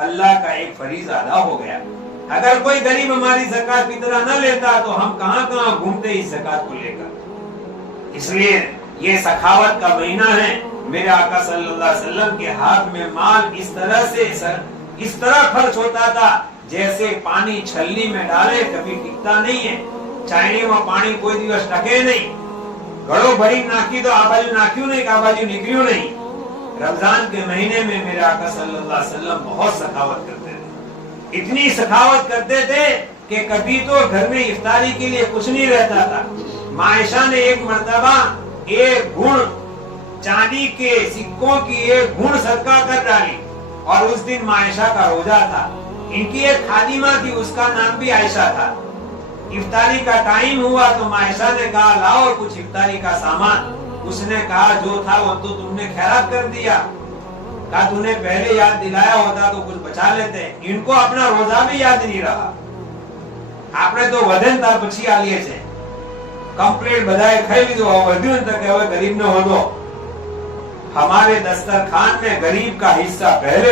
अल्लाह का एक फरीज अदा हो गया। अगर कोई गरीब हमारी ज़कात फितरा न लेता तो हम कहां घूमते इस ज़कात को लेकर। इसलिए ये सखावत का महीना है। मेरे आका सल्लल्लाहु अलैहि वसल्लम के हाथ में माल इस तरह खर्च होता था जैसे पानी छलनी में डाले कभी टिकता नहीं है। चाइनी में पानी कोई दिवस टके नहीं। घड़ो भरी नाखी तो आ बाजू नाख्यू नहीं, आ बाजू निकलियो नहीं। रमजान के महीने में मेरे आका सल्लल्लाहु अलैहि वसल्लम बहुत सखावत करते थे। इतनी सखावत करते थे कि कभी तो घर में इफ्तारी के लिए कुछ नहीं रहता था। मायशा ने एक मर्तबा एक गुण चांदी के सिक्कों की एक गुण सदका कर डाली और उस दिन मायशा का रोजा था। इनकी एक खादिमा थी, उसका नाम भी आयशा था। इफ्तारी का टाइम हुआ तो मायशा ने कहा लाओ कुछ इफ्तारी का सामान। उसने कहा जो था वो तो तुमने खैरात कर दिया। कहा तूने पहले याद दिलाया होता तो कुछ बचा लेते। इनको अपना रोजा भी याद नहीं रहा। आपने तो वजन तार પછી આલીએ છે कंप्लीट બધાએ ખાઈ લીધું, હવે વધ્યું ને તો કે હવે ગરીબને હોદો। हमारे दस्तरखान में गरीब का हिस्सा पहले